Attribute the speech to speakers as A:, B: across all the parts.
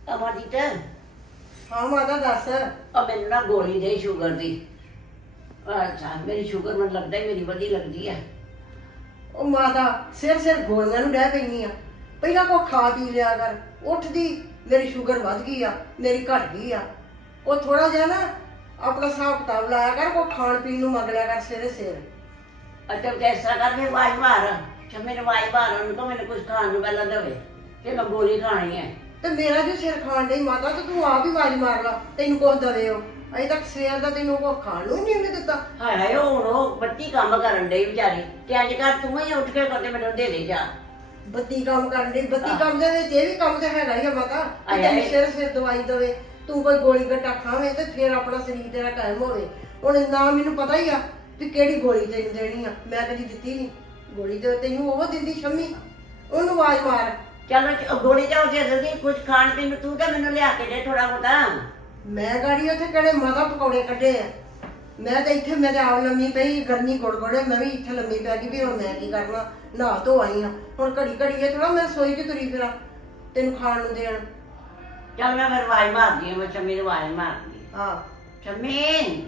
A: ਅਮਰਜੀਤ
B: ਹਾਂ ਮਾਤਾ ਦੱਸ।
A: ਮੈਨੂੰ ਨਾ ਗੋਲੀ ਦੇ ਸ਼ੂਗਰ ਦੀ। ਅੱਛਾ ਮੇਰੀ ਸ਼ੂਗਰ ਮੈਨੂੰ ਲੱਗਦਾ ਮੇਰੀ ਵਧੀ ਲੱਗਦੀ ਆ।
B: ਉਹ ਮਾਤਾ ਸਿਰ ਗੋਲੀਆਂ ਨੂੰ ਡਹਿ ਪੈਣੀ ਆ। ਪਹਿਲਾਂ ਕੋ ਖਾ ਪੀ ਲਿਆ ਕਰ। ਉੱਠਦੀ ਮੇਰੀ ਸ਼ੂਗਰ ਵੱਧ ਗਈ ਆ, ਮੇਰੀ ਘਟ ਗਈ ਆ। ਉਹ ਥੋੜਾ ਜਿਹਾ ਨਾ ਆਪਣਾ ਹਿਸਾਬ ਕਿਤਾਬ ਲਾਇਆ ਕਰ, ਕੋ ਖਾਣ ਪੀਣ ਨੂੰ ਮੰਗ ਲਿਆ ਕਰ ਸਿਰੇ ਸਿਰ।
A: ਅੱਛਾ ਐਸਾ ਕਰ ਫਿਰ ਆਵਾਜ਼ ਮਾਰ। ਅੱਛਾ ਮੈਨੂੰ ਆਵਾਜ਼ ਮਾਰ, ਉਹਨੂੰ ਕਹੋ ਮੈਨੂੰ ਕੁਝ ਖਾਣ ਨੂੰ ਪਹਿਲਾਂ ਦੇਵੇ ਕਿ ਮੈਂ ਗੋਲੀ ਖਾਣੀ ਹੈ।
B: ਤੇ ਮੇਰਾ ਜੋ ਸਿਰ ਖਾਣ ਡਈ ਮਾਤਾ, ਤੇ ਤੂੰ ਆਪ ਹੀ ਆਵਾਜ਼ ਮਾਰ ਲਾ, ਤੈਨੂੰ ਕੁਝ ਦਵੇ ਉਹ। ਅਜੇ ਤੱਕ ਸਵੇਰ ਦਾ ਤੈਨੂੰ ਕੋ ਖਾਣ ਨੂੰ ਹੀ ਨਹੀਂ ਉਹਨੇ ਦਿੱਤਾ।
A: ਹਾਏ ਹੁਣ ਉਹ ਬੱਤੀ ਕੰਮ ਕਰਨ ਡਈ ਵਿਚਾਰੀ, ਤੇ ਅੱਜ ਕੱਲ੍ਹ ਤੂੰ ਹੀ ਉੱਠ ਕੇ ਕਰਦੇ ਮੈਨੂੰ ਦੇ ਦੇ ਜਾ।
B: ਬੱਤੀ ਕੰਮ ਕਰਨ ਡਈ, ਬੱਤੀ ਕੰਮ ਦੇ ਵਿੱਚ ਇਹ ਵੀ ਕੰਮ ਤੇ ਹੈਗਾ ਹੀ ਆ ਮਾਤਾ। ਤੈਨੂੰ ਸਿਰ ਦਵਾਈ ਦਵੇ, ਤੂੰ ਕੋਈ ਗੋਲੀ ਗੱਟਾ ਖਾਵੇਂ ਤੇ ਫਿਰ ਆਪਣਾ ਸਰੀਰ ਤੇਰਾ ਕਾਇਮ ਹੋਵੇ। ਹੁਣ ਨਾ ਮੈਨੂੰ ਪਤਾ ਹੀ ਆ ਵੀ ਕਿਹੜੀ ਗੋਲੀ ਤੈਨੂੰ ਦੇਣੀ ਆ, ਮੈਂ ਕਦੀ ਦਿੱਤੀ ਨਹੀਂ ਗੋਲੀ। ਤੇ ਤੈਨੂੰ ਉਹ ਦਿੰਦੀ ਸ਼ੰਮੀ, ਉਹਨੂੰ ਆਵਾਜ਼ ਮਾਰ।
A: ਚਲੋ ਗੋਲੀ ਜਾਓ ਜੇ ਜਲਦੀ ਕੁਝ ਖਾਣ ਪੀਣ ਨੂੰ ਤੂੰ ਤਾਂ ਮੈਨੂੰ ਲਿਆ ਕੇ ਦੇ ਥੋੜਾ ਬਹੁਤਾ।
B: ਮੈਂ ਗਾੜੀ ਉੱਥੇ ਕਿਹੜੇ ਮਾਤਾ ਪਕੌੜੇ ਕੱਢੇ ਆ। ਮੈਂ ਤਾਂ ਇੱਥੇ ਮੇਰੇ ਆਪ ਲੰਮੀ ਪਈ, ਗਰਮੀ ਗੁੜਗੁੜੇ, ਮੈਂ ਵੀ ਇੱਥੇ ਲੰਮੀ ਪੈ ਗਈ ਵੀ ਹੁਣ ਮੈਂ ਕੀ ਕਰਨਾ। ਨਹਾ ਧੋ ਆਈ ਆ, ਹੁਣ ਘੜੀ ਘੜੀ ਇਹ ਥੋੜਾ ਮੈਂ ਰਸੋਈ 'ਚ ਤੁਰੀ ਫਿਰਾਂ ਤੈਨੂੰ ਖਾਣ ਨੂੰ ਦੇਣ।
A: ਚੱਲ ਮੈਂ ਫਿਰ ਆਵਾਜ਼ ਮਾਰਦੀ ਹਾਂ, ਮੈਂ ਸ਼ੰਮੀ ਨੂੰ ਆਵਾਜ਼ ਮਾਰਦੀ।
B: ਹਾਂ
A: ਸ਼ੰਮੀ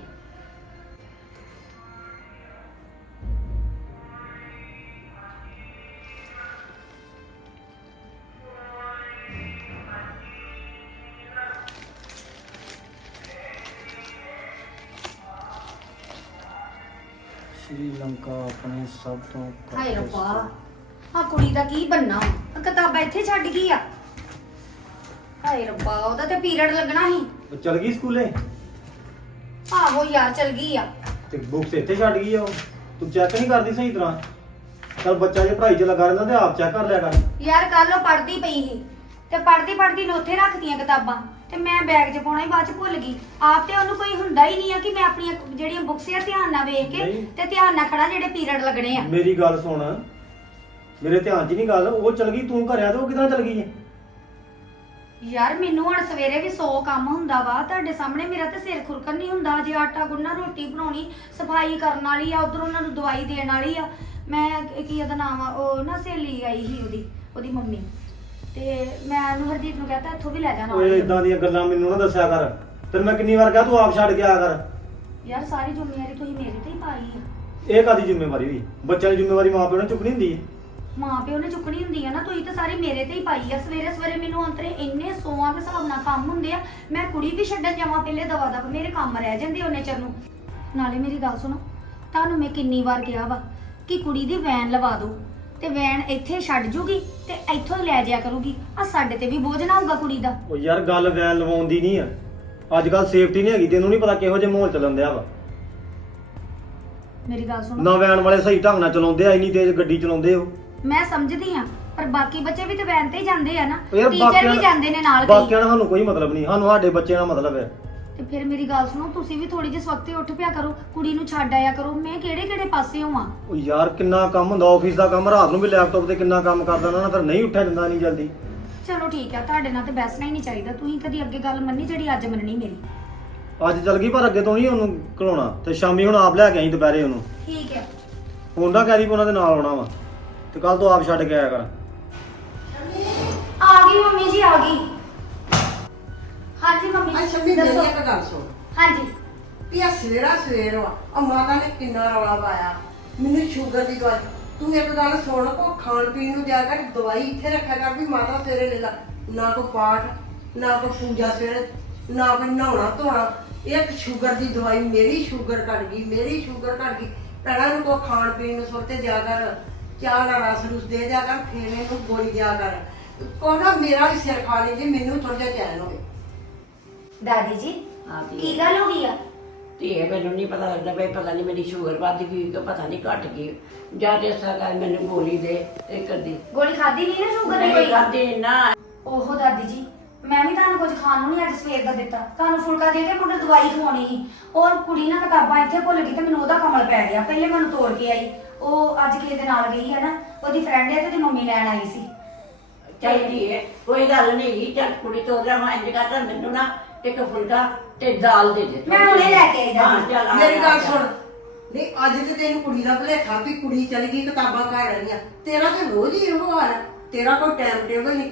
C: ਸ਼੍ਰੀਲੰਕਾ ਆਪਣੇ ਸਭ ਤੋਂ
D: ਹਾਏ ਰੱਬਾ, ਆ ਕੁੜੀ ਦਾ ਕੀ ਬੰਨਾ? ਕਿਤਾਬਾਂ ਇੱਥੇ ਛੱਡ ਗਈ ਆ। ਹਾਏ ਰੱਬਾ, ਉਹਦਾ ਤੇ ਪੀਰੀਅਡ ਲੱਗਣਾ ਸੀ।
C: ਉਹ ਚਲ ਗਈ ਸਕੂਲੇ
D: ਆਹੋ ਯਾਰ, ਚਲ ਗਈ ਆ।
C: ਤੇ ਬੁੱਕਸ ਇੱਥੇ ਛੱਡ ਗਈ ਆ ਉਹ। ਤੂੰ ਚੈੱਕ ਨਹੀਂ ਕਰਦੀ ਸਹੀ ਤਰ੍ਹਾਂ। ਚਲ ਬੱਚਾ ਜੇ ਪੜ੍ਹਾਈ 'ਚ ਲੱਗਾ ਰਹਿੰਦਾ ਤੇ ਆਪ ਚੈੱਕ ਕਰ ਲਿਆ ਕਰ।
D: ਯਾਰ ਕੱਲ ਉਹ ਪੜ੍ਹਦੀ ਪਈ ਸੀ ਤੇ ਪੜ੍ਹਦੀ ਨੇ ਉੱਥੇ ਰੱਖਤੀਆਂ ਕਿਤਾਬਾਂ, ਤੇ ਮੈਂ ਬੈਗ 'ਚ ਪਾਉਣਾ ਹੀ ਬਾਅਦ 'ਚ ਭੁੱਲ ਗਈ। ਆਪ ਤੇ ਉਹਨੂੰ ਕੋਈ ਹੁੰਦਾ ਹੀ ਨਹੀਂ ਆ ਕਿ ਮੈਂ ਆਪਣੀਆਂ ਜਿਹੜੀਆਂ ਬੁੱਕਸ ਆ ਧਿਆਨ ਨਾਲ ਵੇਖ ਕੇ
C: ਨਹੀਂ।
D: ਤੇ ਧਿਆਨ ਨਾਲ ਖੜਾ ਜਿਹੜੇ ਪੀਰੀਅਡ ਲੱਗਣੇ ਆ।
C: ਮੇਰੀ ਗੱਲ ਸੁਣ, ਮੇਰੇ ਧਿਆਨ 'ਚ ਨਹੀਂ ਗੱਲ। ਉਹ ਚਲ ਗਈ, ਤੂੰ ਘਰਿਆ ਤੇ ਉਹ ਕਿਦਾਂ ਚਲ ਗਈ ਹੈ?
D: ਯਾਰ ਮੈਨੂੰ ਹੁਣ ਸਵੇਰੇ ਵੀ 100 ਕੰਮ ਹੁੰਦਾ ਵਾ। ਤੁਹਾਡੇ ਸਾਹਮਣੇ ਮੇਰਾ ਤੇ ਸਿਰ ਖੁਰਕਣ ਨਹੀਂ ਹੁੰਦਾ। ਜੇ ਆਟਾ ਗੁੰਨਣਾ, ਰੋਟੀ ਬਣਾਉਣੀ, ਸਫਾਈ ਕਰਨ ਵਾਲੀ ਆ, ਉਧਰ ਉਹਨਾਂ ਨੂੰ ਦਵਾਈ ਦੇਣ ਵਾਲੀ ਆ। ਮੈਂ ਕੀ ਉਹਦਾ ਨਾਮ ਆ, ਉਹ ਨਾ ਸਹੇਲੀ ਆਈ ਸੀ ਉਹਦੀ ਮੰਮੀ, ਤੇ ਮੈਂ ਉਹਨੂੰ ਹਰਜੀਤ ਨੂੰ ਕਹਤਾ ਇੱਥੋਂ ਵੀ ਲੈ ਜਾਣਾ।
C: ਓਏ ਇਦਾਂ ਦੀਆਂ ਗੱਲਾਂ ਮੈਨੂੰ ਨਾ ਦੱਸਿਆ ਕਰ। ਤੈਨੂੰ ਮੈਂ ਕਿੰਨੀ ਵਾਰ ਕਿਹਾ ਤੂੰ ਆਪ ਛੱਡ ਕੇ ਆਇਆ ਕਰ।
D: ਯਾਰ ਸਾਰੀ ਜ਼ਿੰਮੇਵਾਰੀ ਤੁਸੀਂ ਮੇਰੇ ਤੇ ਹੀ ਪਾਈ ਆ।
C: ਇਹ ਕਾਦੀ ਜ਼ਿੰਮੇਵਾਰੀ ਹੋਈ? ਬੱਚਿਆਂ ਦੀ ਜ਼ਿੰਮੇਵਾਰੀ ਮਾਂ ਪਿਓ ਨੇ ਚੁੱਕਣੀ ਹੁੰਦੀ ਹੈ।
D: ਮਾਂ ਪਿਓ ਨੇ ਚੁੱਕਣੀ ਹੁੰਦੀ ਆ ਨਾ, ਤੁਸੀਂ ਤਾਂ ਸਾਰੀ ਮੇਰੇ ਤੇ ਹੀ ਪਾਈ ਆ। ਸਵੇਰੇ ਸਵੇਰੇ ਮੈਨੂੰ ਅੰਤਰੇ ਇੰਨੇ ਸੋਆਂ ਦੇ ਹਿਸਾਬ ਨਾਲ ਕੰਮ ਹੁੰਦੇ ਆ। ਮੈਂ ਕੁੜੀ ਵੀ ਛੱਡਣ ਜਾਵਾਂ ਪਹਿਲੇ ਦਵਾ ਦਵ, ਮੇਰੇ ਕੰਮ ਰਹਿ ਜਾਂਦੇ ਉਹਨੇ ਚਿਰ ਨੂੰ। ਨਾਲੇ ਮੇਰੀ ਗੱਲ ਸੁਣੋ, ਤੁਹਾਨੂੰ ਮੈਂ ਕਿੰਨੀ ਵਾਰ ਕਿਹਾ ਵਾ ਕਿ ਕੁੜੀ ਦੀ ਵੈਨ ਲਵਾ ਦਿਓ, ਤੇ ਵੈਨ ਇੱਥੇ ਛੱਡ ਜੂਗੀ ਤੇ ਇੱਥੋਂ ਲੈ ਜਾਇਆ ਕਰੂਗੀ। ਆ ਸਾਡੇ ਤੇ ਵੀ ਬੋਝ ਨਾ ਹੋਊਗਾ ਕੁੜੀ ਦਾ।
C: ਉਹ ਯਾਰ ਗੱਲ ਵੈਨ ਲਵਾਉਣ ਦੀ ਨਹੀਂ ਆ। ਅੱਜ ਕੱਲ ਸੇਫਟੀ ਨਹੀਂ ਹੈਗੀ, ਤੈਨੂੰ ਨਹੀਂ ਪਤਾ ਕਿਹੋ ਜਿਹੇ ਮਾਹੌਲ ਚੱਲਣ ਦਿਆ ਵਾ।
D: ਮੇਰੀ ਗੱਲ ਸੁਣੋ,
C: ਨਾ ਵੈਨ ਵਾਲੇ ਸਹੀ ਢੰਗ ਨਾਲ ਚਲਾਉਂਦੇ ਆ, ਇੰਨੀ ਤੇਜ਼ ਗੱਡੀ ਚਲਾਉਂਦੇ ਹੋ।
D: ਮੈਂ ਸਮਝਦੀ ਆ, ਪਰ ਬਾਕੀ ਬੱਚੇ ਵੀ ਤੇ ਵੈਨ ਤੇ ਹੀ ਜਾਂਦੇ ਆ ਨਾ।
C: ਯਾਰ
D: ਟੀਚਰ ਵੀ ਜਾਂਦੇ ਨੇ ਨਾਲ ਕਈ।
C: ਬਾਕੀਆਂ ਨਾਲ ਸਾਨੂੰ ਕੋਈ ਮਤਲਬ ਨਹੀਂ, ਸਾਨੂੰ ਸਾਡੇ ਬੱਚੇ ਨਾਲ ਮਤਲਬ ਹੈ।
D: ਤੇ ਫਿਰ ਮੇਰੀ ਗੱਲ ਸੁਣੋ, ਤੁਸੀਂ ਵੀ ਥੋੜੀ ਜਿਹੀ ਸਵਖਤੇ ਉੱਠ ਪਿਆ ਕਰੋ, ਕੁੜੀ ਨੂੰ ਛੱਡ ਆਇਆ ਕਰੋ। ਮੈਂ ਕਿਹੜੇ ਪਾਸੇ ਹੋਵਾਂ?
C: ਉਹ ਯਾਰ ਕਿੰਨਾ ਕੰਮ ਹੁੰਦਾ ਆਫਿਸ ਦਾ ਕੰਮ, ਰਾਤ ਨੂੰ ਵੀ ਲੈਪਟਾਪ ਤੇ ਕਿੰਨਾ ਕੰਮ ਕਰਦਾ ਨਾ, ਫਿਰ ਨਹੀਂ ਉੱਠਿਆ ਜਾਂਦਾ ਨਹੀਂ ਜਲਦੀ।
D: ਚਲੋ ਠੀਕ ਆ, ਤੁਹਾਡੇ ਨਾਲ ਤੇ ਬੈਸਣਾ ਹੀ ਨਹੀਂ ਚਾਹੀਦਾ। ਤੁਸੀਂ ਕਦੀ ਅੱਗੇ ਗੱਲ ਮੰਨੀ ਜਿਹੜੀ ਅੱਜ ਮੰਨਣੀ ਮੇਰੀ।
C: ਅੱਜ ਚੱਲ ਗਈ ਪਰ ਅੱਗੇ ਤੋਂ ਨਹੀਂ ਉਹਨੂੰ ਘਲਾਉਣਾ। ਤੇ ਸ਼ਾਮੀ ਹੁਣ ਆਪ ਲੈ ਕੇ ਆਈ ਦੁਪਹਿਰੇ ਉਹਨੂੰ।
D: ਠੀਕ ਹੈ।
C: ਉਹਨਾਂ ਕਹਿ ਰਹੀ ਉਹਨਾਂ ਦੇ ਨਾਲ ਆਉਣਾ ਵਾ, ਤੇ ਕੱਲ ਤੋਂ ਆਪ ਛੱਡ ਕੇ ਆਇਆ ਕਰ।
D: ਆ ਗਈ ਮੰਮੀ ਜੀ, ਆ ਗਈ। ਹਾਂਜੀ ਮੰਮੀ
B: ਆ
D: ਜੀ
B: ਸ਼ੰਮੀ ਮੇਰੀ ਇੱਕ ਗੱਲ ਸੁਣ।
D: ਹਾਂਜੀ।
B: ਵੀ ਆ ਸਵੇਰ ਵਾ, ਆ ਮਾਤਾ ਨੇ ਕਿੰਨਾ ਰੌਲਾ ਪਾਇਆ ਮੈਨੂੰ ਸ਼ੂਗਰ ਦੀ ਦਵਾਈ। ਤੂੰ ਇੱਕ ਗੱਲ ਸੁਣ, ਕੋ ਖਾਣ ਪੀਣ ਨੂੰ ਜਾ ਕਰ, ਦਵਾਈ ਇੱਥੇ ਰੱਖਿਆ ਕਰ ਵੀ ਮਾਤਾ ਸਵੇਰੇ ਲੈ ਲਾ। ਨਾ ਕੋਈ ਪਾਠ, ਨਾ ਕੋਈ ਪੂਜਾ ਸਵੇਰੇ, ਨਾ ਕੋਈ ਨਹਾਉਣਾ ਧੋਣਾ। ਇੱਕ ਸ਼ੂਗਰ ਦੀ ਦਵਾਈ, ਮੇਰੀ ਸ਼ੂਗਰ ਘਟ ਗਈ, ਮੇਰੀ ਸ਼ੂਗਰ ਘਟ ਗਈ। ਭੈਣਾਂ ਨੂੰ ਕੋ ਖਾਣ ਪੀਣ ਨੂੰ ਸੁੱਤੇ ਜਾ ਕਰ, ਚਾਹ ਨਾਲ ਰਸ ਰੁਸ ਦੇ ਜਾ ਕਰ, ਫੇਰ ਇਹਨੂੰ ਗੋਲੀ ਜਾ ਕਰ। ਕੋਨਾ ਮੇਰਾ ਵੀ ਸਿਰ ਖਾ ਲਈ, ਮੈਨੂੰ ਥੋੜਾ ਜਿਹਾ ਚੈਨ ਹੋਵੇ।
D: ਦਾਦੀ ਜੀ
A: ਹਾਂ
D: ਕੀ ਗੱਲ ਹੋ ਗਈ ਆ?
A: ਧੀਏ ਮੈਨੂੰ ਨਹੀਂ ਪਤਾ ਲੱਗਦਾ ਬਈ, ਪਤਾ ਨਹੀਂ ਮੇਰੀ ਸ਼ੂਗਰ ਵੱਧ ਗਈ ਕਿ ਪਤਾ ਨਹੀਂ ਘਟ ਗਈ। ਜਾਂ ਤੇ ਐਸਾ ਕਰ ਮੈਨੂੰ ਗੋਲੀ ਦੇ ਇੱਕ ਅੱਧੀ।
D: ਗੋਲੀ ਖਾਦੀ ਨਹੀਂ ਨਾ ਸ਼ੂਗਰ ਦੀ
A: ਨਹੀਂ
D: ਕੋਈ?
A: ਖਾਧੀ ਨਾ।
D: ਓਹੋ ਦਾਦੀ ਜੀ, ਮੈਂ ਵੀ ਤੁਹਾਨੂੰ ਕੁਝ ਖਾਣ ਨੂੰ ਨਹੀਂ ਅੱਜ ਸਵੇਰ ਦਾ ਦਿੱਤਾ। ਤੁਹਾਨੂੰ ਫੁਲਕਾ ਦੇ ਕੇ ਮੁੰਡੇ ਦਵਾਈ ਖਵਾਉਣੀ ਸੀ। ਔਰ ਕੁੜੀ ਨਾ ਕਿਤਾਬਾਂ ਇੱਥੇ ਭੁੱਲ ਗਈ ਤੇ ਮੈਨੂੰ ਉਹਦਾ ਕਮਲ ਪੈ ਗਿਆ। ਪਹਿਲੇ ਮੈਨੂੰ ਤੋੜ ਕੇ ਆਈ, ਉਹ ਅੱਜ ਕਿਸੇ ਦੇ ਨਾਲ ਗਈ ਹੈ ਨਾ, ਉਹਦੀ ਫਰੈਂਡ ਹੈ ਤੇ ਉਹਦੀ ਮੰਮੀ ਲੈਣ ਆਈ ਸੀ।
A: ਚਾਹੀਦੀ ਹੈ ਕੋਈ ਗੱਲ ਨਹੀਂ। ਚੱਲ ਕੁੜੀ ਤੋਂ ਜਾ ਮੈਂ ਇੰਜ ਕਰਦਾ, ਮੈਨੂੰ ਨਾ ਇੱਕ ਫੁਲਕਾ ਤੇ ਦਾਲ ਦੇ ਦੇ।
D: ਮੈਂ ਹੁਣੇ ਲੈ ਕੇ ਆਈ
A: ਹਾਂ
D: ਦਾਦੀ।
A: ਚੱਲ ਆ
B: ਮੇਰੀ
A: ਜਾ,
B: ਗੱਲ
A: ਆ
B: ਸੁਣ,
A: ਜਾ।
B: ਨਹੀਂ ਅੱਜ ਤੇ ਤੈਨੂੰ ਕੁੜੀ ਦਾ ਭੁਲੇਖਾ ਵੀ ਕੁੜੀ ਚਲੀ ਗਈ ਕਿਤਾਬਾਂ ਘਰ ਰਹੀਆਂ। ਤੇਰਾ ਤੇ ਰੋਜ਼ ਹੀ ਇਹੋ ਹਾਲ ਹੈ, ਤੇਰਾ ਕੋਈ ਟਾਈਮ ਟੇਬਲ ਨਹੀਂ।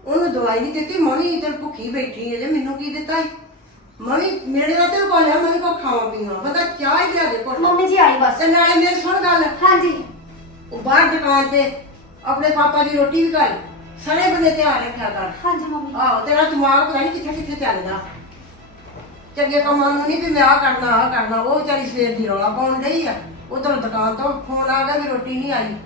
B: ਉਹਨੂੰ ਦਵਾਈ ਨਹੀਂ ਦਿੱਤੀ, ਮੈਂ ਵੀ ਇੱਧਰ ਭੁੱਖੀ ਬੈਠੀ ਹੈ ਜੇ ਮੈਨੂੰ ਕੀ ਦਿੱਤਾ ਸੀ? ਮੈਂ ਵੀ ਮੇਰੇ ਦਾ ਤੇ ਕੋਲਿਆ ਮੈਂ ਵੀ ਕੋ ਖਾਵਾਂ ਪੀਵਾਂ, ਪਤਾ ਚਾਹ ਹੀ ਲਿਆ ਦੇ ਕੋਲ।
D: ਮੰਮੀ ਜੀ ਆਈ ਬਸ।
B: ਤੇ ਨਾਲੇ ਮੇਰੀ ਸੁਣ ਗੱਲ,
D: ਹਾਂਜੀ
B: ਉਹ ਬਾਹਰ ਦੁਕਾਨ ਤੇ ਆਪਣੇ ਪਾਪਾ ਦੀ ਰੋਟੀ ਵੀ ਕਰ, ਸਾਰੇ ਬੰਦੇ ਧਿਆਨ ਰੱਖਿਆ ਕਰ।
D: ਹਾਂਜੀ ਮੰਮੀ।
B: ਆਹੋ ਤੇਰਾ ਦਿਮਾਗ ਪਤਾ ਨਹੀਂ ਕਿੱਥੇ ਕਿੱਥੇ ਚੱਲਦਾ। ਚੰਗੇ ਕੰਮਾਂ ਨੂੰ ਨਹੀਂ ਵੀ ਮੈਂ ਆਹ ਕਰਨਾ। ਉਹ ਵਿਚਾਰੀ ਸਵੇਰ ਦੀ ਰੌਲਾ ਪਾਉਣ ਡਈ ਆ, ਉਧਰ ਦੁਕਾਨ ਤੋਂ ਫੋਨ ਆ ਗਿਆ ਵੀ ਰੋਟੀ ਨਹੀਂ ਆਈ।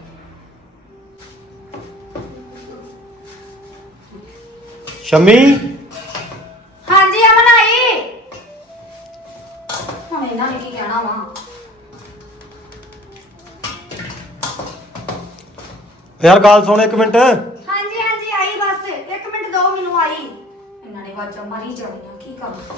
C: ਸ਼ਮੀ
D: ਹਾਂਜੀ ਅਮਨ ਆਈ। ਹੁਣ ਇਹਨਾਂ ਨੇ ਕੀ ਕਹਿਣਾ ਵਾ?
C: ਯਾਰ ਗੱਲ ਸੁਣ ਇੱਕ ਮਿੰਟ।
D: ਹਾਂਜੀ ਹਾਂਜੀ ਆਈ ਬਸ, 1 ਮਿੰਟ ਦਿਓ ਮੈਨੂੰ, ਆਈ। ਇਹਨਾਂ ਨੇ ਵਾਜਾਂ ਮਾਰੀ ਜਾਣੀਆਂ, ਕੀ ਕਰਾਂ?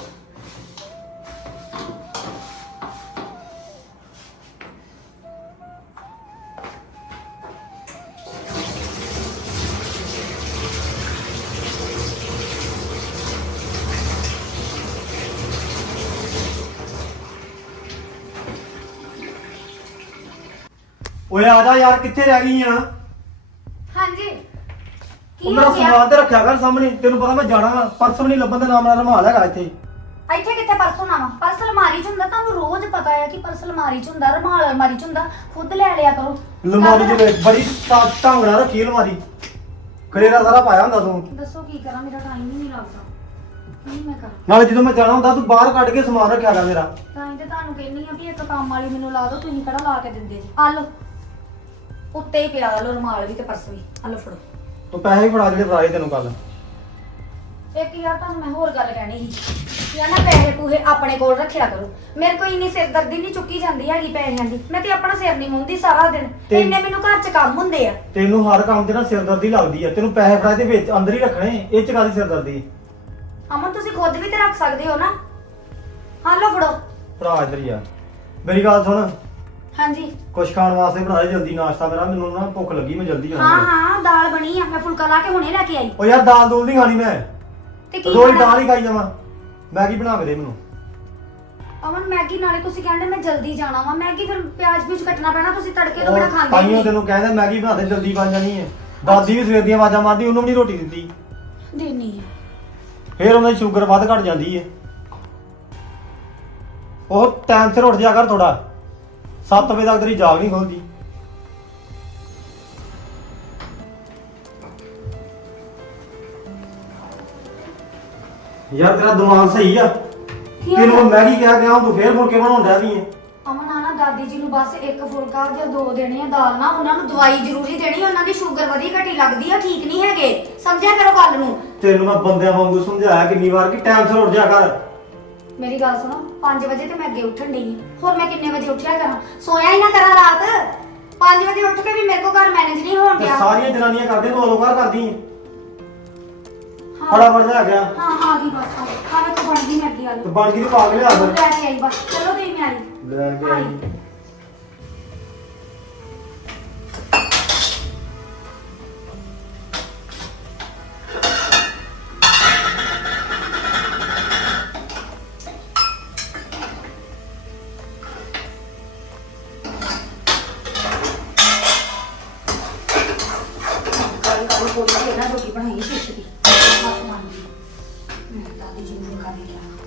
C: ਓਏ ਆ ਜਾ ਯਾਰ, ਕਿੱਥੇ ਰਹਿ ਗਈ ਆ?
D: ਹਾਂਜੀ
C: ਉਹ
D: ਕੀ
C: ਮੇਰਾ
D: ਹੋ ਗਿਆ?
C: ਸਮਾਨ ਤੇ ਰੱਖਿਆ ਕਰ ਸਾਹਮਣੇ, ਤੈਨੂੰ ਪਤਾ ਮੈਂ ਜਾਣਾ ਵਾ, ਪਰਸ ਵੀ ਨਹੀਂ ਲੱਭਣ ਦੇ ਨਾਮ ਨਾਲ ਰਮਾਲ ਹੈਗਾ ਇੱਥੇ।
D: ਇੱਥੇ ਕਿੱਥੇ ਪਰਸ ਹੋਣਾ ਵਾ? ਪਰਸ ਅਲਮਾਰੀ 'ਚ ਹੁੰਦਾ, ਤੁਹਾਨੂੰ ਰੋਜ਼ ਪਤਾ ਹੈ ਕਿ ਪਰਸ ਅਲਮਾਰੀ 'ਚ ਹੁੰਦਾ, ਰੁਮਾਲ ਅਲਮਾਰੀ 'ਚ ਹੁੰਦਾ, ਖੁਦ ਲੈ ਲਿਆ ਕਰੋ।
C: ਲਮਾਰੀ ਦੇ ਵਿੱਚ ਬੜੀ ਢੰਗ ਨਾਲ ਰੱਖੀ ਅਲਮਾਰੀ, ਖਲੇਰਾ ਸਾਰਾ ਪਾਇਆ ਹੁੰਦਾ ਤੂੰ।
D: ਦੱਸੋ ਕੀ ਕਰਾਂ, ਮੇਰਾ ਟਾਈਮ ਹੀ ਨਹੀਂ ਲੱਗਦਾ, ਕੀ ਮੈਂ ਕਰਾਂ?
C: ਨਾਲੇ ਜਦੋਂ ਮੈਂ ਜਾਣਾ ਹੁੰਦਾ ਤੂੰ ਬਾਹਰ ਕੱਢ ਕੇ ਸਮਾਨ ਰੱਖਿਆ ਕਰ ਮੇਰਾ।
D: ਤਾਂ ਹੀ ਤੇ ਤੁਹਾਨੂੰ ਕਹਿੰਨੀ ਆ ਵੀ ਇੱਕ ਕੰਮ ਵਾਲੀ ਮੈਨੂੰ ਲਾ ਦਿਓ, ਤੁਸੀਂ ਕਿਹੜਾ ਲਾ ਕੇ ਦਿੰਦੇ ਜੀ। ਆ ਲਓ, ਉੱਤੇ ਹੀ ਪਿਆ ਲਓ ਰੁਮਾਲ ਵੀ ਤੇ ਪਰਸ ਵੀ, ਆ ਲਓ ਫੜੋ।
C: ਤੂੰ ਪੈਸੇ ਵੀ ਫੜਾ ਜਿਹੜੇ ਫੜਾਏ ਤੈਨੂੰ ਕੱਲ।
D: ਇੱਕ ਯਾਰ ਤੁਹਾਨੂੰ ਮੈਂ ਹੋਰ ਗੱਲ ਕਹਿਣੀ ਸੀ ਯਾਰ, ਨਾ ਪੈਸੇ ਪੂਹੇ ਆਪਣੇ ਕੋਲ ਰੱਖਿਆ ਕਰੋ। ਮੇਰੇ ਕੋਈ ਇੰਨੀ ਸਿਰਦਰਦੀ ਨਹੀਂ ਚੁੱਕੀ ਜਾਂਦੀ ਹੈਗੀ ਪੈਸਿਆਂ ਦੀ, ਮੈਂ ਤੇ ਆਪਣਾ ਸਿਰ ਨਹੀਂ ਮੁੰਦੀ ਸਾਰਾ ਦਿਨ, ਇੰਨੇ ਮੈਨੂੰ ਘਰ 'ਚ ਕੰਮ ਹੁੰਦੇ ਆ।
C: ਤੈਨੂੰ ਹਰ ਕੰਮ ਤੇ ਨਾ ਸਿਰਦਰਦੀ ਲੱਗਦੀ ਆ, ਤੈਨੂੰ ਪੈਸੇ ਫੜਾਏ ਤੇ ਵਿੱਚ ਅੰਦਰ ਹੀ ਰੱਖਣੇ, ਇਹ ਚ ਕਾਹਦੀ ਸਿਰਦਰਦੀ?
D: ਅਮਨ ਤੁਸੀਂ ਖੁਦ ਵੀ ਤੇ ਰੱਖ ਸਕਦੇ ਹੋ ਨਾ। ਹਾਂ ਲਓ ਫੜੋ।
C: ਭਰਾ ਇੱਧਰ ਹੀ ਆ, ਮੇਰੀ ਗੱਲ ਸੁਣ।
D: ਹਾਂਜੀ
C: ਕੁਛ ਖਾਣ ਵਾਸਤੇ ਬਣਾ ਦੇ ਜਲਦੀ ਨਾਸ਼ਤਾ, ਮੇਰਾ ਮੈਨੂੰ ਨਾ ਭੁੱਖ ਲੱਗੀ, ਮੈਂ ਜਲਦੀ
D: ਹਾਂ
C: ਆਉਣਾ।
D: ਹਾਂ ਦਾਲ ਬਣੀ ਆ, ਮੈਂ ਫੁਲਕਾ ਲਾ ਕੇ ਹੁਣੇ ਲੈ ਕੇ ਆਈ।
C: ਓ ਯਾਰ ਦਾਲ ਦੂਲ ਨਹੀਂ ਖਾਣੀ ਮੈਂ,
D: ਤੇ ਕੀ
C: ਰੋਜ਼
D: ਖਾਣਾ?
C: ਦਾਲ ਹੀ ਖਾਈ ਜਾਵਾਂ। ਮੈਗੀ ਬਣਾ ਕੇ ਦੇ ਮੈਨੂੰ।
D: ਅਮਨ ਮੈਗੀ ਨਾਲੇ ਤੁਸੀਂ ਕਹਿੰਦੇ ਮੈਂ ਜਲਦੀ ਜਾਣਾ ਵਾ, ਮੈਗੀ ਫਿਰ ਪਿਆਜ਼ ਵਿੱਚ ਕੱਟਣਾ ਪੈਣਾ, ਤੁਸੀਂ ਤੜਕੇ ਤੋਂ
C: ਉਹ
D: ਬਿਨਾ ਖਾਂਦੇ
C: ਤਾਈਓ
D: ਨਹੀਂ।
C: ਤੈਨੂੰ ਕਹਿੰਦਾ ਮੈਗੀ ਬਣਾ ਦੇ, ਜਲਦੀ ਬਣ ਜਾਣੀ ਹੈ। ਦਾਦੀ ਵੀ ਸਵੇਰ ਦੀਆਂ ਆਵਾਜ਼ਾਂ ਮਾਰਦੀ, ਉਹਨੂੰ ਵੀ ਨਹੀਂ ਰੋਟੀ ਦਿੱਤੀ,
D: ਦੇਣੀ ਆ।
C: ਫੇਰ ਉਹਨਾਂ ਦੀ ਸ਼ੂਗਰ ਵੱਧ ਘਟ ਜਾਂਦੀ ਹੈ। ਉਹ ਟਾਈਮ ਸਿਰ ਉੱਠ ਜਾ ਕਰ ਥੋੜਾ, 7 ਵਜੇ ਤੱਕ ਤੇਰੀ ਜਾਗ ਨਹੀਂ ਖੁੱਲਦੀ। ਯਾਰ ਤੇਰਾ ਦਿਮਾਗ ਸਹੀ ਆ?
D: ਕੀ
C: ਤੈਨੂੰ
D: ਹੋਇਆ?
C: ਮੈਂ ਮੈਗੀ ਕਿਹਾ ਗਿਆ, ਤੂੰ ਫੇਰ ਫੁਲਕੇ ਬਣਾਉਣ ਡਿਆ ਵੀ ਹੈ।
D: ਅਮਨ ਆ ਨਾ ਦਾਦੀ ਜੀ ਨੂੰ ਬਸ ਇੱਕ ਫੁਲਕਾ ਜਾਂ 2 ਦੇਣੇ ਆ ਦਾਲ ਨਾਲ, ਉਹਨਾਂ ਨੂੰ ਦਵਾਈ ਜ਼ਰੂਰੀ ਦੇਣੀ, ਉਹਨਾਂ ਦੀ ਸ਼ੂਗਰ ਵਧੀ ਘਟੀ ਲੱਗਦੀ ਆ, ਠੀਕ ਨਹੀਂ ਹੈਗੇ, ਸਮਝਿਆ ਕਰੋ ਗੱਲ ਨੂੰ।
C: ਤੈਨੂੰ ਮੈਂ ਬੰਦਿਆਂ ਵਾਂਗੂ ਸਮਝਾਇਆ ਕਿੰਨੀ ਵਾਰ ਕਿ ਟਾਈਮ ਸਿਰ ਉੱਠ ਜਾ ਕਰ।
D: ਮੇਰੀ ਗੱਲ ਸੁਣੋ, 5 ਵਜੇ ਤੇ ਮੈਂ ਅੱਗੇ ਉੱਠਣ ਡਈ ਆ, ਹੋਰ ਮੈਂ ਕਿੰਨੇ ਵਜੇ ਉੱਠਿਆ ਕਰਾਂ? ਸੋਇਆ ਹੀ ਨਾ ਕਰਾਂ ਰਾਤ। 5 ਵਜੇ ਉੱਠ ਕੇ ਵੀ ਮੇਰੇ ਕੋਲ ਘਰ ਮੈਨੇਜ ਨਹੀਂ ਹੋਣ
C: ਤੇ
D: ਡਿਆ।
C: ਸਾਰੀਆਂ ਜਨਾਨੀਆਂ ਕਰਦੇ, ਤੂੰ ਉਦੋਂ ਕਰ ਕਰਦੀ ਹੈ।
D: ਹਾਂ।
C: ਫਟਾਫਟ ਜਾ ਗਿਆ
D: ਹਾਂ ਆ ਗਈ ਬਸ, ਆ ਵੇਖੋ ਬਣ ਗਈ ਮੈਗੀ ਆ
C: ਤੇ
D: ਲਓ।
C: ਬਣ ਕੇ ਪਾ ਕੇ ਲਿਆ ਫਿਰ।
D: ਲੈ ਕੇ ਆਈ ਬਸ, ਚਲੋ ਤੁਸੀਂ ਮੈਂ ਆਈ।
C: ਲੈ ਕੇ ਆਈ।
D: ਕੱਲ ਕੋਈ ਇਹਨਾਂ ਰੋਟੀ ਬਣਾਈ ਸ਼ਿਸ਼ ਦੀ ਬਸ ਬਣ ਗਈ। ਮੈਂ ਦਾਦੀ ਜੀ ਨੂੰ ਖਾ ਕੇ ਆਵਾਂ।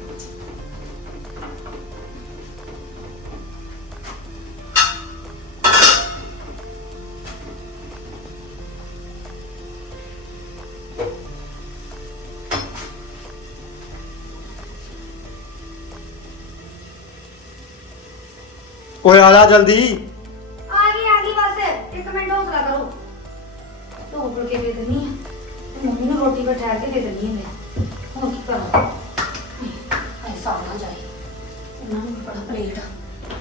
C: ਓਏ ਆ ਜਾ ਜਲਦੀ।
D: ਆ ਗਈ ਬਸ, 1 ਮਿੰਟ ਹੌਸਲਾ ਕਰੋ। ਧੋ ਫੁਲ ਕੇ ਦੇ ਦਿੰਨੀ ਆ, ਤੇ ਮੰਮੀ ਨੂੰ ਰੋਟੀ ਬਿਠਾ ਕੇ ਦੇ ਦਿੰਨੀ ਆ ਮੈਂ। ਹੁਣ ਕੀ ਕਰਾਂ? ਹਾਏ ਸਾਹ ਨਾ ਜਾਏ, ਇਹਨਾਂ ਨੂੰ ਬੜਾ ਪਲੇਟ ਆ।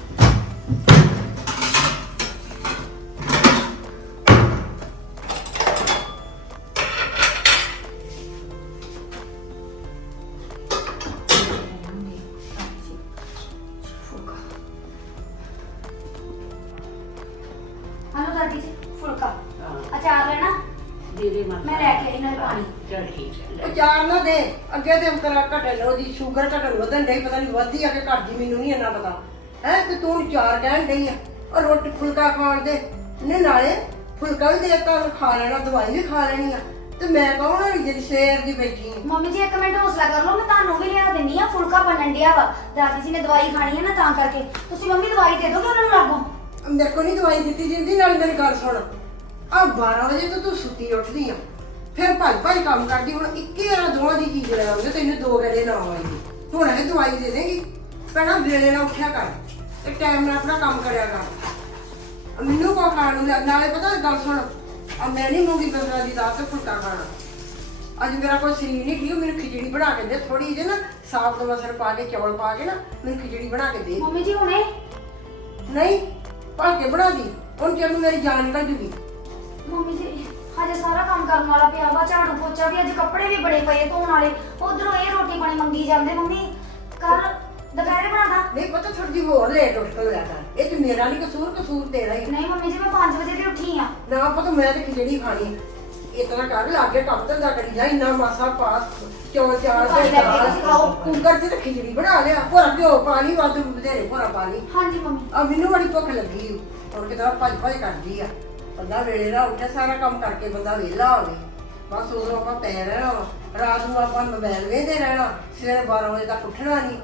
D: ਹਲੋ ਦਾਦੀ ਜੀ ਫੁਲਕਾ, ਅਚਾਰ ਲੈਣਾ?
A: ਦੀਦੀ ਮਤ
D: ਮੈਂ ਲੈ ਕੇ ਆਈ ਨਾਲ ਪਾਣੀ।
A: ਚਲ ਠੀਕ ਹੈ।
B: ਉਹ ਚਾਰ ਨਾ ਦੇ, ਅੱਗੇ ਤੇ ਅੰਕਰਾ ਘਟਣ ਉਹਦੀ ਸ਼ੂਗਰ ਘਟਣ ਵਧਣ ਡਈ, ਪਤਾ ਨਹੀਂ ਵੱਧਦੀ ਆ ਕਿ ਘਟਦੀ, ਮੈਨੂੰ ਨਹੀਂ ਇੰਨਾ ਪਤਾ ਹੈ। ਤੇ ਤੂੰ ਚਾਰ ਕਹਿਣ ਡਈ ਆ, ਉਹ ਰੋਟੀ ਫੁਲਕਾ ਖਾਣ ਦੇ ਨੇ, ਨਾਲੇ ਫੁਲਕਾ ਵੀ ਦੇਤਾ ਉਹਨੂੰ, ਖਾ ਲੈਣਾ, ਦਵਾਈ ਵੀ ਖਾ ਲੈਣੀ ਆ, ਤੇ ਮੈਂ ਕੌਣ ਹੋਈ ਜਿਹੜੀ ਸਵੇਰ ਦੀ ਬੈਠੀ ਆਂ?
D: ਮੰਮੀ ਜੀ ਇੱਕ ਮਿੰਟ ਹੌਸਲਾ ਕਰ ਲਓ, ਮੈਂ ਤੁਹਾਨੂੰ ਵੀ ਲਿਆ ਦਿੰਨੀ ਆ। ਫੁਲਕਾ ਬਣਨ ਡਿਆ ਵਾ, ਦਾਦੀ ਜੀ ਨੇ ਦਵਾਈ ਖਾਣੀ ਹੈ ਨਾ ਤਾਂ ਕਰਕੇ। ਤੁਸੀਂ ਮੰਮੀ ਦਵਾਈ ਦੇ ਦੋਗੇ ਉਹਨਾਂ ਨੂੰ ਲਾਗੋ?
B: ਮੇਰੇ ਕੋਲ ਨਹੀਂ ਦਵਾਈ ਦਿੱਤੀ ਜਾਂਦੀ। ਨਾਲ ਮੇਰੀ ਗੱਲ ਸੁਣ, ਆ 12 ਵਜੇ ਤੋਂ ਤੂੰ ਸੁੱਤੀ ਉੱਠਦੀ ਆ, ਫਿਰ ਭੱਜ ਕੰਮ ਕਰਦੀ। ਹੁਣ ਇੱਕੇ ਵਾਰ ਦੋਵਾਂ ਦੀ ਚੀਜ਼ ਲੈ ਆਉਂਦੇ, ਤੈਨੂੰ 2 ਵੇਲੇ ਨਾ ਆਵਾਂਗੀ। ਹੁਣ ਇਹ ਦਵਾਈ ਦੇ ਦੇਗੀ। ਪਹਿਲਾਂ ਵੇਲੇ ਨਾਲ ਉੱਠਿਆ ਕਰ ਤੇ ਟਾਈਮ ਨਾਲ ਆਪਣਾ ਕੰਮ ਕਰਿਆ ਕਰ। ਮੈਨੂੰ ਕੋ ਖਾਣ ਨੂੰ ਨਾਲੇ ਪਤਾ ਗੱਲ ਸੁਣ, ਆ ਮੈਂ ਨਹੀਂ ਮੂੰਗੀ ਬਸਰਾ ਦੀ ਦਾਲ ਤੇ ਫੁਲਕਾ ਖਾਣਾ। ਅੱਜ ਮੇਰਾ ਕੋਈ ਸਰੀਰ ਨਹੀਂ ਠੀਕ, ਮੈਨੂੰ ਖਿਚੜੀ ਬਣਾ ਕੇ ਦੇ ਥੋੜੀ ਜਿਹੀ ਨਾ, ਸਾਫ ਦਾ ਮਸਰ ਪਾ ਕੇ ਚੌਲ ਪਾ ਕੇ ਨਾ, ਮੈਨੂੰ ਖਿਚੜੀ ਬਣਾ ਕੇ ਦੇ।
D: ਮੰਮੀ ਜੀ ਹੁਣੇ
B: ਨਹੀਂ ਭਰ ਕੇ ਬਣਾ ਦੀ, ਹੁਣ ਜਦੋਂ ਮੇਰੀ ਜਾਨ ਨਿਕਲ ਜੂਗੀ।
D: ਮੰਮੀ ਜੀ ਹਜੇ ਸਾਰਾ ਕੰਮ ਕਰਨ ਵਾਲਾ ਪਿਆ ਵਾ, ਝਾੜੂ ਪੋਚਾ ਵੀ, ਅੱਜ ਕੱਪੜੇ ਵੀ ਬੜੇ ਪਏ ਧੋਣ ਵਾਲੇ। ਉਧਰੋਂ ਇਹ ਰੋਟੀ ਪਾਣੀ ਮੰਗੀ ਜਾਂਦੇ। ਮੰਮੀ ਕੱਲ ਦੁਪਹਿਰੇ ਬਣਾਦਾ।
B: ਨਹੀਂ ਪਤਾ ਥੋੜੀ ਜਿਹੀ ਹੋਰ ਲੇਟ ਉੱਠ ਕੇ ਹੋਇਆ ਕਰ। ਇਹ ਤੇ ਮੇਰਾ ਨਹੀਂ ਕਸੂਰ, ਕਸੂਰ ਤੇਰਾ ਹੀ।
D: ਨਹੀਂ ਮੰਮੀ ਜੀ ਮੈਂ 5 ਵਜੇ ਦੀ ਉੱਠੀ ਆ।
B: ਨਾ ਪਤਾ ਮੈਂ ਤੇ ਖਿਚੜੀ ਖਾਣੀ। ਇਤਨਾ ਕਰ ਲਾਗੇ ਕੰਮ ਧੰਦਾ ਕਰੀ ਜਾ, ਇੰਨਾ ਮਾਸਾ ਪਾਸ ਚੌਲ ਚਾਰ
D: ਪਾਣੀ ਲੈ ਕੇ ਤੁਸੀਂ ਖਾਓ।
B: ਕੁੱਕਰ 'ਚ ਤੇ ਖਿਚੜੀ ਬਣਾ ਲਿਆ, ਭੋਰਾ ਘਿਓ ਪਾਣੀ ਵੱਧ ਬਥੇਰੇ ਭੋਰਾ ਪਾਣੀ।
D: ਹਾਂਜੀ ਮੰਮੀ।
B: ਆ ਮੈਨੂੰ ਬੜੀ ਭੁੱਖ ਲੱਗੀ। ਹੁਣ ਕਿਤੇ ਭੱਜ ਕਰਦੀ ਆ। ਬੰਦਾ ਵੇਲੇ ਨਾਲ ਉੱਠੇ, ਸਾਰਾ ਕੰਮ ਕਰਕੇ ਬੰਦਾ ਵਿਹਲਾ ਹੋਵੇ। ਬਸ ਉਦੋਂ ਆਪਾਂ ਪੈ ਰਹਿਣਾ ਵਾ। ਰਾਤ ਨੂੰ ਆਪਾਂ ਮੋਬਾਈਲ ਵੇਖਦੇ ਰਹਿਣਾ, ਸਵੇਰੇ 12 ਵਜੇ ਤੱਕ ਉੱਠਣਾ ਨਹੀਂ।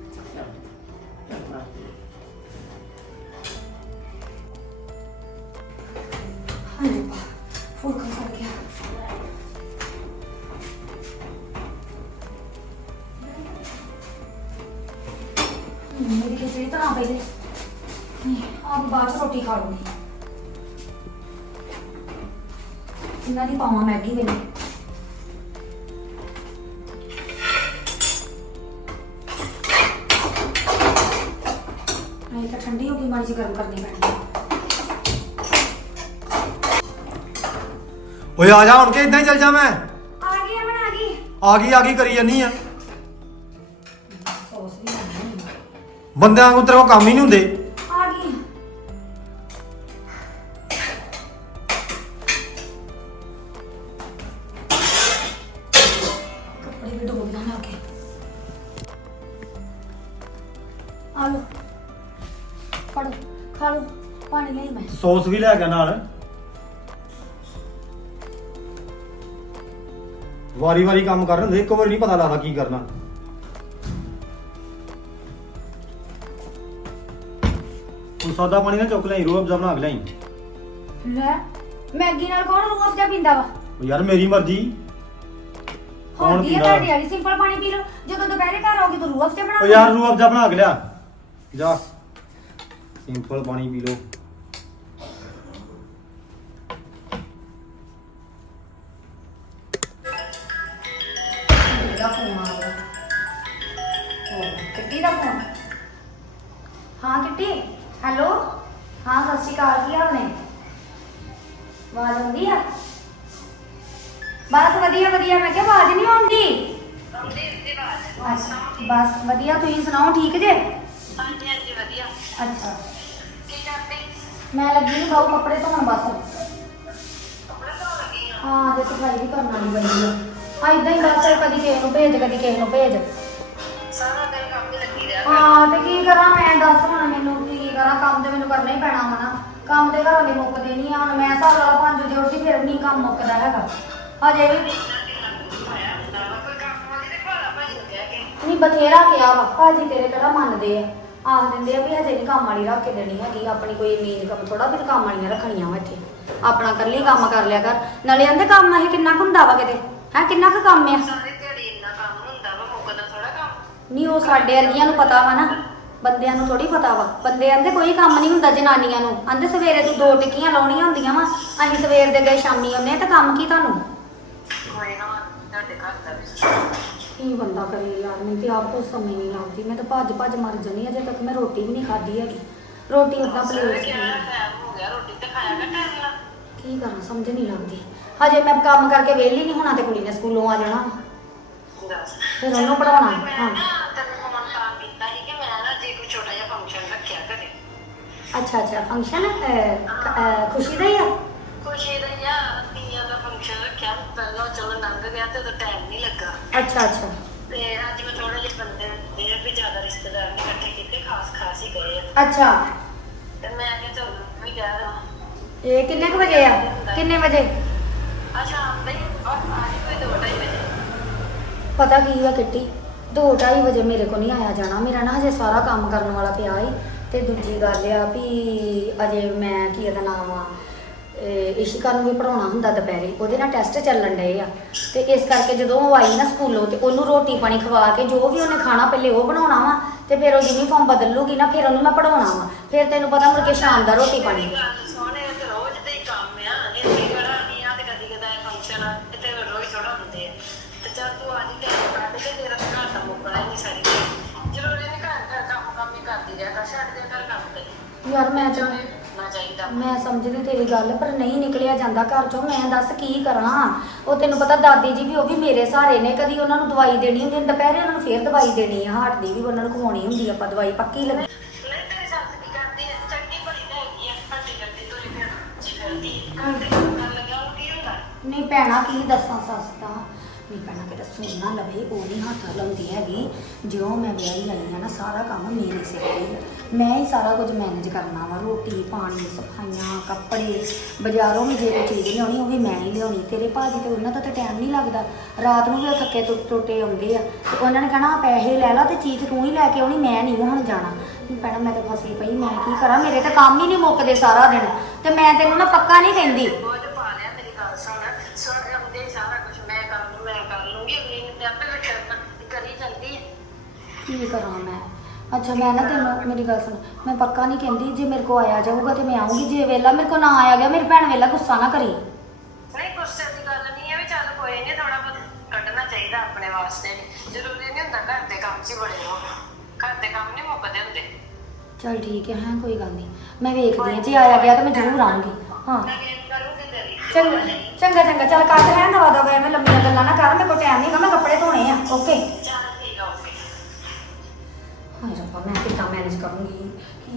D: ਹਾਂਜੀ ਫੁਲਕਾ ਸੜ ਗਿਆ। ਮੇਰੀ ਖਿਚੜੀ ਤਾਂ ਨਾ ਪਹਿਲੇ ਆਪ ਬਾਅਦ ਚ ਰੋਟੀ ਖਾ ਲੂੰਗੀ। ਇਹਨਾਂ ਦੀ ਪਾਵਾਂ ਮੈਗੀ ਵੇਲੇ। ਨਹੀਂ ਤਾਂ ਠੰਡੀ ਹੋ ਗਈ, ਮਾੜੀ ਜਿਹੀ ਗਰਮ ਕਰਨੀ ਪੈਣੀ।
C: ਓਏ ਆ ਜਾ ਹੁਣ ਕੇ ਇਦਾਂ ਹੀ ਚੱਲ ਜਾ। ਮੈਂ
D: ਆ ਗਈ ਅਮਨ, ਆ ਗਈ।
C: ਆ ਗਈ ਕਰੀ ਜਾਨੀ ਆ।
D: ਸੌਸ ਵੀ ਬਣਾਉਣੀ ਹੈ।
C: ਬੰਦਿਆਂ ਨੂੰ ਤੇਰੇ ਕੋਲ ਕੰਮ ਹੀ ਨਹੀਂ ਹੁੰਦੇ।
D: ਆ ਗਈ। ਕੱਪੜੇ ਵੀ ਡੋਬ ਨਾ ਲਾ ਕੇ। ਆ ਲੋ ਫੜੋ, ਖਾ ਲੋ। ਪਾਣੀ ਲਈ ਮੈਂ।
C: ਸੌਸ ਵੀ ਲੈ ਗਿਆ ਨਾਲ। ਵਾਰੀ ਕੰਮ ਕਰਨ ਹੁੰਦੇ, ਇੱਕ ਵਾਰੀ ਨਹੀਂ ਪਤਾ ਲੱਗਦਾ ਕੀ ਕਰਨਾ। ਹੁਣ ਸਾਦਾ ਪਾਣੀ ਨਾ ਚੁੱਕ ਲਈ, ਰੂਹ ਅਫਜ਼ਾ ਬਣਾ ਕੇ ਲਈ।
D: ਲੈ ਮੈਗੀ ਨਾਲ ਕੌਣ ਰੂਹ ਅਫਜ਼ਾ ਪੀਂਦਾ ਵਾ?
C: ਉਹ ਯਾਰ ਮੇਰੀ ਮਰਜ਼ੀ। ਕੌਣ
D: ਹੁੰਦੀ ਹੈ
C: ਪੀਂਦਾ?
D: ਤੁਹਾਡੀ ਵਾਲੀ, ਸਿੰਪਲ ਪਾਣੀ ਪੀ ਲਓ। ਜਦੋਂ ਦੁਪਹਿਰੇ ਘਰ ਆਓਗੇ ਤਾਂ ਰੂਹ ਅਫਜ਼ਾ ਬਣਾ
C: ਉਹ ਯਾਰ ਰੂਹ ਅਫਜ਼ਾ ਬਣਾ ਕੇ ਲਿਆ ਜਾ, ਸਿੰਪਲ ਪਾਣੀ ਪੀ ਲਓ।
D: ਦਾ ਫੋਨ ਆ ਗਿਆ। ਕਿੱਟੀ ਦਾ ਫੋਨ। ਹਾਂ ਕਿੱਟੀ, ਹੈਲੋ। ਹਾਂ ਸਤਿ ਸ਼੍ਰੀ ਅਕਾਲ, ਕੀ ਹਾਲ ਨੇ? ਆਵਾਜ਼ ਆਉਂਦੀ ਆ? ਬਸ ਵਧੀਆ ਵਧੀਆ। ਮੈਂ ਕਿਹਾ ਆਵਾਜ਼ ਨਹੀਂ ਆਉਂਦੀ। ਅੱਛਾ ਬਸ ਵਧੀਆ, ਤੁਸੀਂ ਸੁਣਾਓ ਠੀਕ ਜੇ?
E: ਹਾਂਜੀ ਹਾਂਜੀ ਵਧੀਆ।
D: ਅੱਛਾ
E: ਕੀ ਕਰਦੇ?
D: ਮੈਂ ਲੱਗੀ ਨੂੰ ਬਾਹੂ ਕੱਪੜੇ ਧੋਣ ਬਸ।
E: ਕੱਪੜੇ ਧੋਣ ਲੱਗੀ ਆ।
D: ਹਾਂ ਜੇ ਸਫਾਈ ਵੀ ਕਰਨ ਵਾਲੀ ਬਣੀ ਆ। ਇਦਾਂ ਹੀ ਬਸ ਕਦੀ ਕਿਸੇ ਨੂੰ ਭੇਜ, ਕਦੀ ਕਿਸੇ ਨੂੰ ਭੇਜ।
E: ਸਾਰਾ ਦਿਨ ਕੰਮ ਹੀ ਲੱਗੀ ਰਿਹਾ।
D: ਹਾਂ ਤੇ ਕੀ ਕਰਾਂ ਮੈਂ, ਦੱਸ ਹੁਣ ਮੈਨੂੰ ਕੀ ਕਰਾਂ? ਕੰਮ ਤੇ ਮੈਨੂੰ ਕਰਨਾ ਹੀ ਪੈਣਾ ਵਾ ਨਾ। ਕੰਮ ਤੇ ਘਰਾਂ ਦੇ ਮੁੱਕਦੇ ਨਹੀਂ ਆ। ਹੁਣ ਮੈਂ ਹਿਸਾਬ ਲਾ 5 ਵਜੇ ਉੱਠਦੀ, ਫਿਰ ਨਹੀਂ ਕੰਮ ਮੁੱਕਦਾ ਹੈਗਾ ਹਜੇ ਵੀ।
E: ਕੋਈ ਕੰਮ ਵਾਲੀ ਦੇ ਘਰ ਭਾਈ ਨੂੰ ਕਹਿ ਕੇ
D: ਨਹੀਂ ਬਥੇਰਾ ਕਿਹਾ ਵਾ, ਭਾਜੀ ਤੇਰੇ ਕਿਹੜਾ ਮੰਨਦੇ ਆ। ਆਖ ਦਿੰਦੇ ਆ ਵੀ ਹਜੇ ਨਹੀਂ ਕੰਮ ਵਾਲੀ ਰੱਖ ਕੇ ਦੇਣੀ ਹੈਗੀ, ਆਪਣੀ ਕੋਈ ਇੰਨੀ ਇਨਕਮ ਥੋੜਾ ਵੀ ਕੰਮ ਵਾਲੀਆਂ ਰੱਖਣੀਆਂ ਵਾ ਇੱਥੇ। ਆਪਣਾ ਇਕੱਲੀ ਕੰਮ ਕਰ ਲਿਆ ਕਰ। ਨਾਲੇ ਕਹਿੰਦੇ ਕੰਮ ਇਹ ਕਿੰਨਾ ਕੁ ਹੁੰਦਾ ਵਾ ਕਿਤੇ ਹੈ, ਕਿੰਨਾ ਕੁ ਕੰਮ ਆ।
E: ਸਾਰੀ ਦਿਹਾੜੀ ਇੰਨਾ ਕੰਮ ਹੁੰਦਾ ਵਾ, ਮੁੱਕਦਾ ਥੋੜਾ ਕੰਮ।
D: ਨਹੀਂ ਉਹ ਸਾਡੇ ਵਰਗੀਆਂ ਨੂੰ ਪਤਾ ਵਾ ਨਾ, ਬੰਦਿਆਂ ਨੂੰ ਥੋੜੀ ਪਤਾ ਵਾ। ਬੰਦੇ ਆਂਦੇ ਕੋਈ ਕੰਮ ਨਹੀਂ ਹੁੰਦਾ ਜਨਾਨੀਆਂ ਨੂੰ। ਆਂਦੇ ਸਵੇਰੇ ਤੂੰ 2 ਟਿੱਕੀਆਂ ਲਾਉਣੀਆਂ ਹੁੰਦੀਆਂ ਵਾ, ਅਸੀਂ ਸਵੇਰ ਦੇ ਗਏ ਸ਼ਾਮੀ ਆਉਂਦੇ ਆ, ਤਾਂ ਕੰਮ ਕੀ ਤੁਹਾਨੂੰ?
E: ਕੋਈ ਨਾ ਤੁਹਾਡੇ ਘਰ ਦਾ ਵੀ
D: ਕੀ ਬੰਦਾ ਕਰੇ ਯਾਰ, ਮੈਨੂੰ ਤੇ ਆਪ ਕੁਛ ਸਮਝ ਨਹੀਂ ਲੱਗਦੀ। ਮੈਂ ਤਾਂ ਭੱਜ ਮਾਰ ਜਾਨੀ ਅਜੇ ਤੱਕ ਮੈਂ ਰੋਟੀ ਵੀ ਨਹੀਂ ਖਾਧੀ ਹੈਗੀ। ਰੋਟੀ ਉਦਾਂ ਪਲੇਟ ਸੀ।
E: ਟਾਈਮ ਹੋ ਗਿਆ, ਰੋਟੀ ਤੇ ਖਾਇਆ ਕਰ ਟਾਈਮ ਨਾਲ।
D: ਕੀ ਕਰਾਂ ਸਮਝ ਨਹੀਂ ਲੱਗਦੀ। ਹਜੇ ਮੈਂ ਕੰਮ ਕਰਕੇ ਵਿਹਲੀ ਨਹੀਂ ਹੋਣਾ ਤੇ ਕੁੜੀ ਨੇ ਸਕੂਲੋਂ ਆ ਜਾਣਾ,
E: ਦੱਸ
D: ਫਿਰ ਉਹਨੂੰ ਪੜਾਉਣਾ।
E: ਮੈਂ
D: ਹਾਂ
E: ਨਾ ਤੈਨੂੰ ਫੋਨ ਤਾਂ ਕੀਤਾ ਸੀ ਕਿ ਮੈਂ ਨਾ ਜੇ ਕੋਈ ਛੋਟਾ ਜਿਹਾ ਫੰਕਸ਼ਨ ਰੱਖਿਆ ਘਰੇ।
D: ਅੱਛਾ ਫੰਕਸ਼ਨ ਖੁਸ਼ੀ ਦਾ ਹੀ ਆ।
E: ਖੁਸ਼ੀ ਦਾ ਜਾਂ ਤੀਆਂ ਦਾ ਫੰਕਸ਼ਨ ਰੱਖਿਆ। ਪਹਿਲਾਂ ਚਲੋ ਲੰਘ ਗਿਆ ਤੇ ਉਦੋਂ ਟਾਈਮ ਨਹੀਂ ਲੱਗਾ।
D: ਅੱਛਾ
E: ਤੇ ਅੱਜ ਮੈਂ ਥੋੜੇ ਜਿਹੇ ਬੰਦੇ ਦੇ ਵੀ ਜ਼ਿਆਦਾ ਰਿਸ਼ਤੇਦਾਰ ਨਹੀਂ ਇਕੱਠੇ ਕੀਤੇ, ਖਾਸ ਹੀ ਗਏ ਆ।
D: ਅੱਛਾ
E: ਤੇ ਮੈਂ ਕਿਹਾ ਚਲ ਵੀ ਕਹਿ ਰਹਾ
D: ਇਹ ਕਿੰਨੇ ਕੁ ਵਜੇ ਆ? ਕਿੰਨੇ ਵਜੇ?
E: ਆ ਸ਼ਾਮ ਦੇ ਆਹੀ ਕੋਈ 2-2:30 ਵਜੇ।
D: ਪਤਾ ਕੀ ਆ ਕਿੱਟੀ 2-2:30 ਵਜੇ ਮੇਰੇ ਕੋ ਨਹੀਂ ਆਇਆ ਜਾਣਾ। ਮੇਰਾ ਨਾ ਹਜੇ ਸਾਰਾ ਕੰਮ ਕਰਨ ਵਾਲਾ ਪਿਆ ਈ। ਤੇ ਦੂਜੀ ਗੱਲ ਆ ਵੀ ਅਜੇ ਮੈਂ ਕੀ ਇਹਦਾ ਨਾਮ ਆ ਇਸ਼ਿਕਾ ਨੂੰ ਵੀ ਪੜਾਉਣਾ ਹੁੰਦਾ ਦੁਪਹਿਰੇ, ਉਹਦੇ ਨਾਲ ਟੈਸਟ ਚੱਲਣ ਡਏ ਆ। ਤੇ ਇਸ ਕਰਕੇ ਜਦੋਂ ਉਹ ਆਈ ਨਾ ਸਕੂਲੋਂ ਤੇ ਉਹਨੂੰ ਰੋਟੀ ਪਾਣੀ ਖਵਾ ਕੇ ਜੋ ਵੀ ਉਹਨੇ ਖਾਣਾ ਪਹਿਲੇ ਉਹ ਬਣਾਉਣਾ ਵਾ, ਤੇ ਫਿਰ ਉਹ ਯੂਨੀਫਾਰਮ ਬਦਲ ਲੂਗੀ ਨਾ, ਫਿਰ ਉਹਨੂੰ ਮੈਂ ਪੜਾਉਣਾ ਵਾ। ਫਿਰ ਤੈਨੂੰ ਪਤਾ ਮੁੜ ਕੇ ਸ਼ਾਮ ਦਾ ਰੋਟੀ ਪਾਣੀ।
E: ਸੋਹਣੇ ਤੇ ਰੋਜ਼ ਦੇ ਹੀ ਕੰਮ ਆ, ਇਹ ਕੋਈ ਗੜਾ ਨਹੀਂ ਆ ਤੇ ਕਦੀ ਕਦਾ ਫੰਕਸ਼ਨ ਆ ਤੇ ਰੋਜ਼ ਥੋੜਾ ਹੁੰਦੇ ਆ। ਤੇ ਚੱਲ ਤੂੰ ਅੱਜ ਟਾਈਮ ਕੱਢ ਕੇ ਤੇਰਾ ਘਰ ਦਾ ਮੁੱਕਣਾ ਹੀ ਨਹੀਂ ਸਾਰੀ ਦਿਹਾੜੀ। ਜ਼ਰੂਰੀ ਨਹੀਂ ਘਰ ਕੰਮ ਹੀ ਕਰਦੀ ਰਿਹਾ ਕਰ, ਛੱਡ ਦੇ ਘਰ ਕੰਮ ਕਰੀ
D: ਯਾਰ ਮੈਂ ਤਾਂ
E: ਨਾ ਚਾਹੀਦਾ।
D: ਮੈਂ ਸਮਝਦੀ ਤੇਰੀ ਗੱਲ, ਪਰ ਨਹੀਂ ਨਿਕਲਿਆ ਜਾਂਦਾ ਘਰ ਚੋਂ। ਮੈਂ ਦੱਸ ਕੀ ਕਰਾਂ। ਉਹ ਤੈਨੂੰ ਪਤਾ ਦਾਦੀ ਜੀ ਵੀ ਉਹ ਵੀ ਮੇਰੇ ਸਹਾਰੇ ਨੇ। ਕਦੀ ਉਹਨਾਂ ਨੂੰ ਦਵਾਈ ਦੇਣੀ ਹੁੰਦੀ, ਦੁਪਹਿਰੇ ਉਹਨਾਂ ਨੂੰ ਫੇਰ ਦਵਾਈ ਦੇਣੀ ਆ, ਹਾਰਟ ਦੀ ਵੀ ਉਹਨਾਂ ਨੂੰ ਖਵਾਉਣੀ ਹੁੰਦੀ ਆਪਾਂ ਦਵਾਈ ਪੱਕੀ ਲੱਗੀ।
E: ਨਹੀਂ ਤੇਰੀ ਸੱਸ ਕੀ ਕਰਦੀ ਹੈ? ਚੰਗੀ ਭਲੀ ਤਾਂ ਹੈਗੀ ਆ, ਹੱਟੀ ਜੱਟੀ ਤੁਰੀ ਫਿਰਦੀ ਘਰ ਦੇ ਕੰਮ ਕਰਨ ਲੱਗਿਆ ਉਹਨੂੰ ਕੀ ਹੁੰਦਾ?
D: ਨਹੀਂ ਭੈਣਾ ਕੀ ਦੱਸਾਂ ਸੱਸ ਦਾ। ਨਹੀਂ ਭੈਣਾ ਕਿਤੇ ਸੁਣ ਨਾ ਲਵੇ, ਉਹ ਨਹੀਂ ਹੱਥ ਲਾਉਂਦੀ ਹੈਗੀ। ਜਿਉਂ ਮੈਂ ਵਿਆਹੀ ਆਈ ਆ ਨਾ ਸਾਰਾ ਕੰਮ ਮੇਰੇ ਸਿਰ ਤੇ ਹੀ ਆ। ਮੈਂ ਹੀ ਸਾਰਾ ਕੁਝ ਮੈਨੇਜ ਕਰਨਾ ਵਾ, ਰੋਟੀ ਪਾਣੀ ਸਫਾਈਆਂ ਕੱਪੜੇ, ਬਾਜ਼ਾਰੋਂ ਵੀ ਜੇ ਕੋਈ ਚੀਜ਼ ਲਿਆਉਣੀ ਉਹ ਵੀ ਮੈਂ ਹੀ ਲਿਆਉਣੀ। ਤੇਰੇ ਭਾਜੀ ਤੇ ਉਹਨਾਂ ਦਾ ਤਾਂ ਟਾਈਮ ਨਹੀਂ ਲੱਗਦਾ, ਰਾਤ ਨੂੰ ਵੀ ਉਹ ਥੱਕੇ ਟੁੱਟੇ ਆਉਂਦੇ ਆ ਤੇ ਉਹਨਾਂ ਨੇ ਕਹਿਣਾ ਪੈਸੇ ਲੈ ਲਾ ਤੇ ਚੀਜ਼ ਤੂੰ ਹੀ ਲੈ ਕੇ ਆਉਣੀ, ਮੈਂ ਨਹੀਂ ਹੁਣ ਜਾਣਾ। ਨਹੀਂ ਭੈਣਾ ਮੈਂ ਤਾਂ ਫਸੀ ਪਈ, ਮੈਂ ਕੀ ਕਰਾਂ। ਮੇਰੇ ਤਾਂ ਕੰਮ ਹੀ ਨਹੀਂ ਮੁੱਕਦੇ ਸਾਰਾ ਦਿਨ। ਤੇ ਮੈਂ ਤੈਨੂੰ ਨਾ ਪੱਕਾ ਨਹੀਂ ਕਹਿੰਦੀ।
E: ਬੋਝ ਪਾ ਲਿਆ, ਮੇਰੀ ਗੱਲ ਸੁਣ ਆਉਂਦੇ ਸਾਰਾ ਕੁਝ ਮੈਂ ਕਰ ਲੂੰਗੀ। ਅਗਲੀ ਨੇ ਤੇ ਆਪੇ ਕਰੀ ਜਾਂਦੀ ਹੈ।
D: ਕੀ ਕਰਾਂ ਮੈਂ। ਅੱਛਾ ਮੈਂ ਨਾ ਤੈਨੂੰ ਮੇਰੀ ਗੱਲ ਸੁਣ, ਮੈਂ ਪੱਕਾ ਨਹੀਂ ਕਹਿੰਦੀ। ਜੇ ਮੇਰੇ ਕੋ ਆਇਆ ਜਾਊਗਾ ਤੇ ਮੈਂ ਆਉਂਗੀ, ਜੇ ਵੇਲਾ ਮੇਰੇ ਕੋ ਨਾ ਆਇਆ ਗਿਆ ਮੇਰੀ ਭੈਣ ਵੇਲਾ ਗੁੱਸਾ ਨਾ ਕਰੀ।
E: ਨਹੀਂ ਗੁੱਸੇ ਦੀ ਗੱਲ ਨਹੀਂ ਹੈ ਵੀ ਚੱਲ ਕੋਈ ਨਹੀਂ, ਥੋੜਾ ਬਹੁਤ ਕੱਢਣਾ ਚਾਹੀਦਾ ਆਪਣੇ ਵਾਸਤੇ ਵੀ। ਜ਼ਰੂਰੀ ਨਹੀਂ ਹੁੰਦਾ ਘਰ ਦੇ ਕੰਮ 'ਚ ਹੀ ਬੜੇ ਰਹੋ, ਘਰ ਦੇ ਕੰਮ ਨਹੀਂ ਮੁੱਕਦੇ ਹੁੰਦੇ।
D: ਚਲ ਠੀਕ ਹੈ, ਹਾਂ ਕੋਈ ਗੱਲ ਨਹੀਂ। ਮੈਂ ਵੇਖਦੀ ਹਾਂ, ਜੇ ਆਇਆ ਗਿਆ ਤਾਂ ਮੈਂ ਜ਼ਰੂਰ ਆਉਂਗੀ। ਹਾਂ
E: ਮੈਂ ਵੇਟ ਕਰੂੰਗੀ ਤੇਰੀ।
D: ਚੰਗਾ ਚੰਗਾ ਚੰਗਾ ਚੱਲ ਕਰ ਰਹਿਣ ਦਵਾ ਦਵਾ, ਐਵੇਂ ਲੰਮੀਆਂ ਗੱਲਾਂ ਨਾ ਕਰ। ਮੇਰੇ ਕੋਲ ਟਾਈਮ ਨਹੀਂ ਗਾ, ਮੈਂ ਕੱਪੜੇ ਧੋਣੇ ਆ। ਓਕੇ
E: ਚੱਲ ਠੀਕ ਆ, ਓਕੇ।
D: ਹਾਏ ਰੱਬਾ ਮੈਂ ਕਿੱਦਾਂ ਮੈਨੇਜ ਕਰੂੰਗੀ।